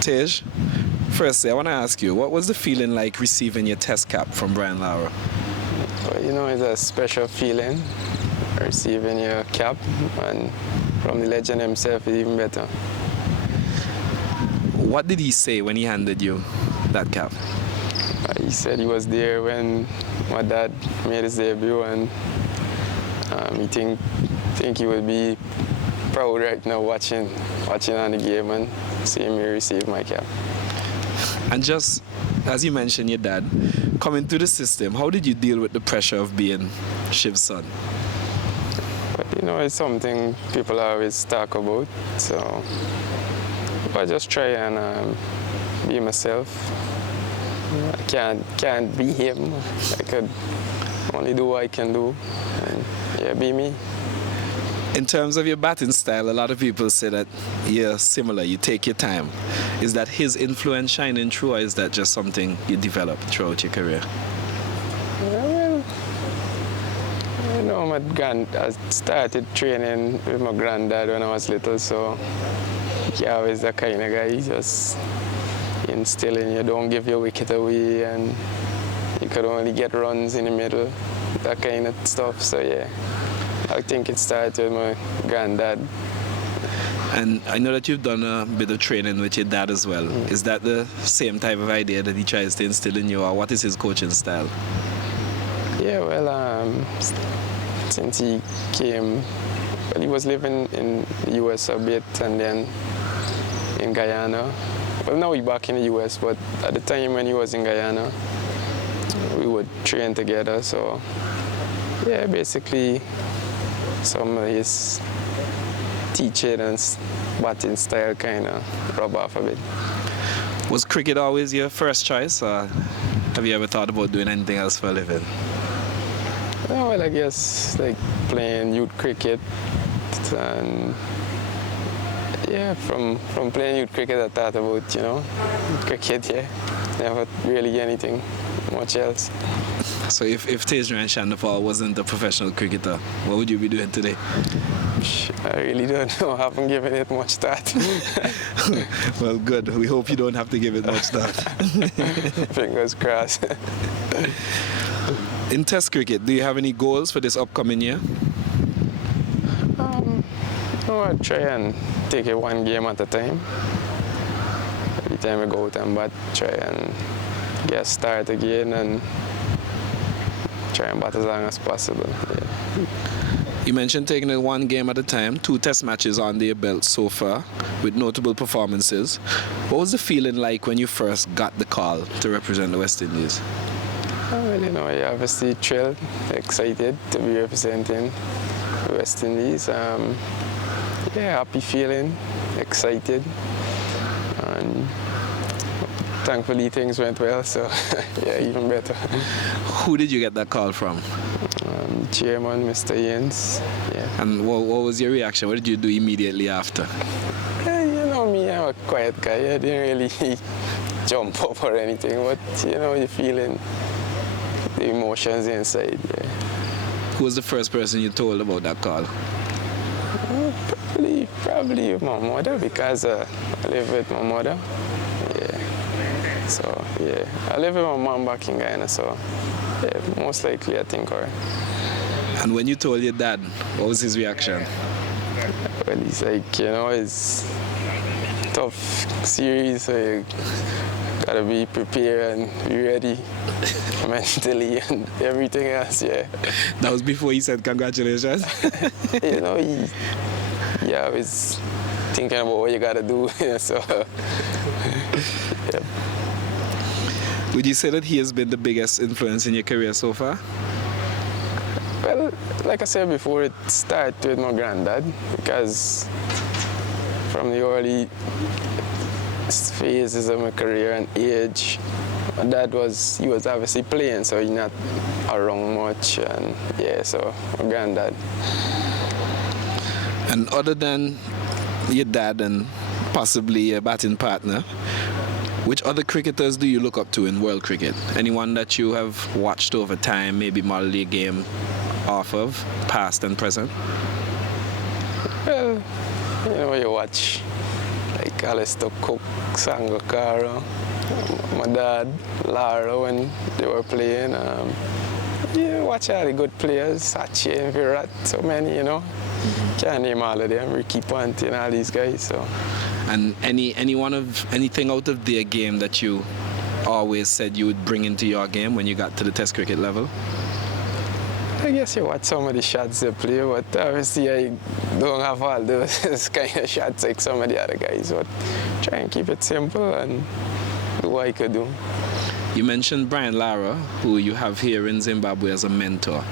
Tej, firstly, I want to ask you, what was the feeling like receiving your test cap from Brian Lara? Well, it's a special feeling receiving your cap, and from the legend himself, it's even better. What did he say when he handed you that cap? He said he was there when my dad made his debut, and he think he would be proud right now watching on the game and seeing me receive my cap. And just as you mentioned your dad, coming through the system, how did you deal with the pressure of being Shiv's son? But it's something people always talk about, so I just try and be myself. I can't be him. I could only do what I can do, and be me. In terms of your batting style, a lot of people say that you're similar, you take your time. Is that his influence shining through, or is that just something you developed throughout your career? Well, I started training with my granddad when I was little, so he always the kind of guy, he just instilling you, don't give your wicket away, and you could only get runs in the middle, that kind of stuff, so yeah. I think it started with my granddad. And I know that you've done a bit of training with your dad as well. Is that the same type of idea that he tries to instill in you, or what is his coaching style? Yeah, well, since he came, he was living in the US a bit, and then in Guyana. Well, now he's back in the US, but at the time when he was in Guyana, we would train together, so yeah, basically some of his teaching and batting style kind of rub off a bit. Was cricket always your first choice, or have you ever thought about doing anything else for a living? Well, I guess like playing youth cricket, and yeah, from playing youth cricket I thought about, cricket, yeah. Never really anything much else. So if Tagenarine Chanderpaul wasn't a professional cricketer, what would you be doing today? I really don't know. I haven't given it much thought. Well, good. We hope you don't have to give it much thought. Fingers crossed. In Test cricket, do you have any goals for this upcoming year? No, I try and take it one game at a time. Every time I go out and bat, try and get start again and try and bat as long as possible. Yeah. You mentioned taking it one game at a time, 2 test matches under your belt so far, with notable performances. What was the feeling like when you first got the call to represent the West Indies? Well, you're obviously thrilled, excited to be representing the West Indies. Happy feeling, excited, and thankfully things went well, so yeah, even better. Who did you get that call from? Chairman, Mr. Yens. Yeah. And what was your reaction? What did you do immediately after? Me, I'm a quiet guy. I didn't really jump up or anything, but you're feeling the emotions inside. Yeah. Who was the first person you told about that call? Probably my mother, because I live with my mother. Yeah. So yeah, I live with my mom back in Guyana, so yeah, most likely I think her. And when you told your dad, what was his reaction? Well, he's like, it's tough series, so you gotta be prepared and be ready mentally and everything else, yeah. That was before he said congratulations? He always thinking about what you gotta do, so yeah. Would you say that he has been the biggest influence in your career so far? Well, like I said before, it started with my granddad, because from the early phases of my career and age, my dad was obviously playing, so he's not around much, and yeah, so my granddad. And other than your dad and possibly a batting partner, which other cricketers do you look up to in world cricket? Anyone that you have watched over time, maybe modeled your game off of, past and present? Well, you watch like Alistair Cook, Sangakara, my dad, Lara, when they were playing. Yeah, watch all the good players, Sachi and Virat, so many, you know. Can't name all of them, Ricky Ponting, all these guys. So. And anything out of their game that you always said you would bring into your game when you got to the Test cricket level? I guess you watch some of the shots they play, but obviously I don't have all those kind of shots like some of the other guys. But try and keep it simple and do what I could do. You mentioned Brian Lara, who you have here in Zimbabwe as a mentor.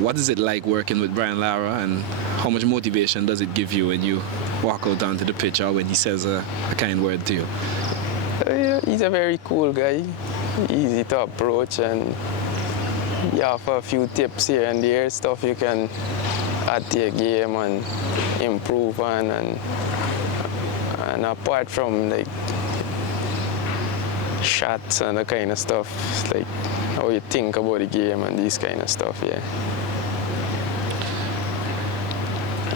What is it like working with Brian Lara, and how much motivation does it give you when you walk out onto the pitch or when he says a kind word to you? He's a very cool guy, easy to approach, and you offer a few tips here and there, stuff you can add to your game and improve on. And apart from like shots and the kind of stuff, it's like how you think about the game and these kind of stuff, yeah.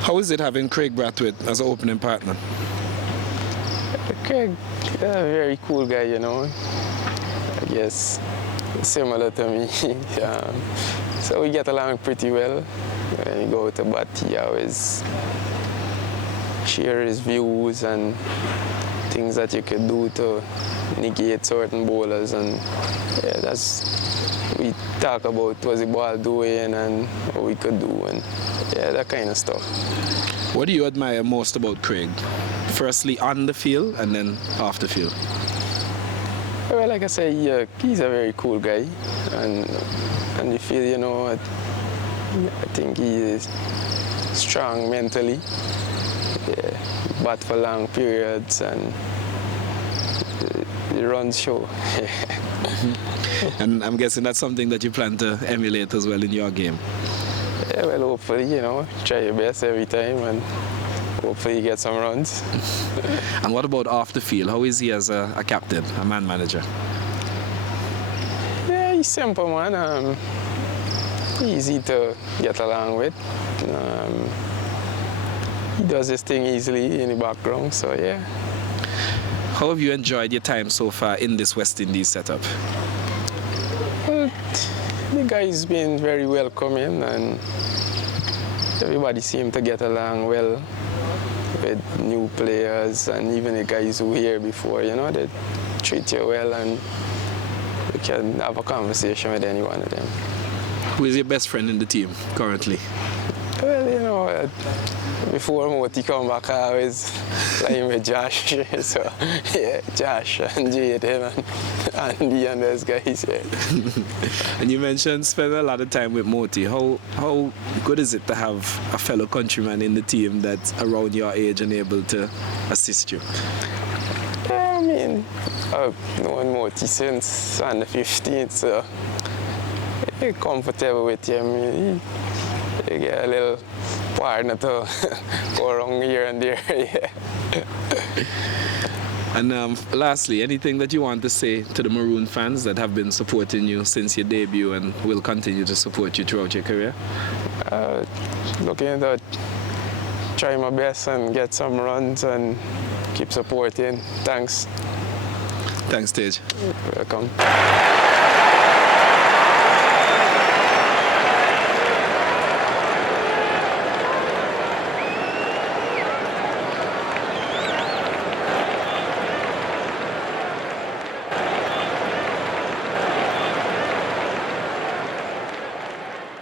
How is it having Craig Brathwaite as an opening partner? Craig, a very cool guy, you know. I guess similar to me. So we get along pretty well. When you go to bat, he always share his views and things that you could do to negate certain bowlers, and yeah, we talk about what's the ball doing and what we could do, and yeah, that kind of stuff. What do you admire most about Craig? Firstly on the field and then off the field? Well, like I say, he's a very cool guy, and you feel, you know, I think he is strong mentally, yeah, bat for long periods, and he runs show. And I'm guessing that's something that you plan to emulate as well in your game. Yeah, well, hopefully, you know, try your best every time and hopefully get some runs. And what about off the field? How is he as a captain, a man manager? Yeah, he's simple, man. Easy to get along with. He does his thing easily in the background, so yeah. How have you enjoyed your time so far in this West Indies setup? Well, the guys been very welcoming, and everybody seemed to get along well with new players, and even the guys who were here before, you know, they treat you well, and you can have a conversation with any one of them. Who is your best friend in the team currently? Well, you know, before Moti come back, I always playing with Josh. So, yeah, Josh and Jaden and Andy and those guys. Yeah. And you mentioned spending a lot of time with Moti. How good is it to have a fellow countryman in the team that's around your age and able to assist you? Yeah, I mean, I've known Moti since under 15, so I'm comfortable with him. You get a little partner to go around here and there. Yeah. And lastly, anything that you want to say to the Maroon fans that have been supporting you since your debut and will continue to support you throughout your career? Looking to try my best and get some runs and keep supporting. Thanks. Thanks, Tage. Welcome.